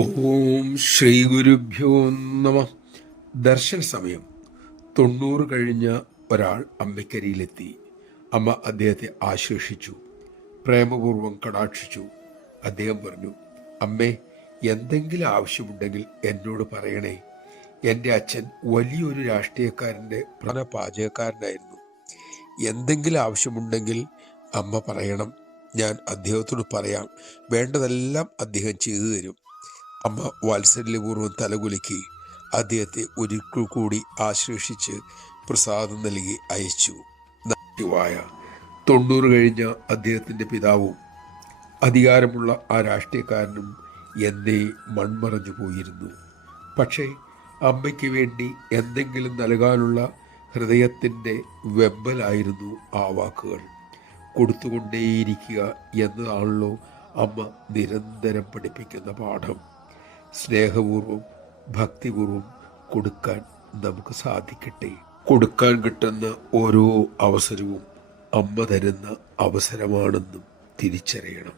ഓം ശ്രീ ഗുരുഭ്യോ നമ. ദർശന സമയം. 90 കഴിഞ്ഞ ഒരാൾ അമ്മയ്ക്കരിയിലെത്തി. അമ്മ അദ്ദേഹത്തെ ആശ്ലേഷിച്ചു, പ്രേമപൂർവ്വം കടാക്ഷിച്ചു. അദ്ദേഹം പറഞ്ഞു, അമ്മേ, എന്തെങ്കിലും ആവശ്യമുണ്ടെങ്കിൽ എന്നോട് പറയണേ. എൻ്റെ അച്ഛൻ വലിയൊരു രാഷ്ട്രീയക്കാരൻ്റെ പ്രധാന പാചകക്കാരനായിരുന്നു. എന്തെങ്കിലും ആവശ്യമുണ്ടെങ്കിൽ അമ്മ പറയണം, ഞാൻ അദ്ദേഹത്തോട് പറയാം. വേണ്ടതെല്ലാം അദ്ദേഹം ചെയ്തു തരും. അമ്മ വാത്സല്യപൂർവ്വം തലകുലുക്കി അദ്ദേഹത്തെ ഒരിക്കൽ കൂടി ആശ്ലേഷിച്ച് പ്രസാദം നൽകി അയച്ചു. 90 കഴിഞ്ഞ അദ്ദേഹത്തിൻ്റെ പിതാവും അധികാരമുള്ള ആ രാഷ്ട്രീയക്കാരനും എന്നേ മൺമറഞ്ഞു പോയിരുന്നു. പക്ഷേ അമ്മയ്ക്ക് വേണ്ടി എന്തെങ്കിലും നൽകാനുള്ള ഹൃദയത്തിൻ്റെ വെമ്പലായിരുന്നു ആ വാക്കുകൾ. കൊടുത്തുകൊണ്ടേയിരിക്കുക എന്നതാണല്ലോ അമ്മ നിരന്തരം പഠിപ്പിക്കുന്ന പാഠം. സ്നേഹപൂർവ്വം ഭക്തിപൂർവ്വം കൊടുക്കാൻ നമുക്ക് സാധിക്കട്ടെ. കൊടുക്കാൻ കിട്ടുന്ന ഓരോ അവസരവും അമ്മ തരുന്ന അവസരമാണെന്നും തിരിച്ചറിയണം.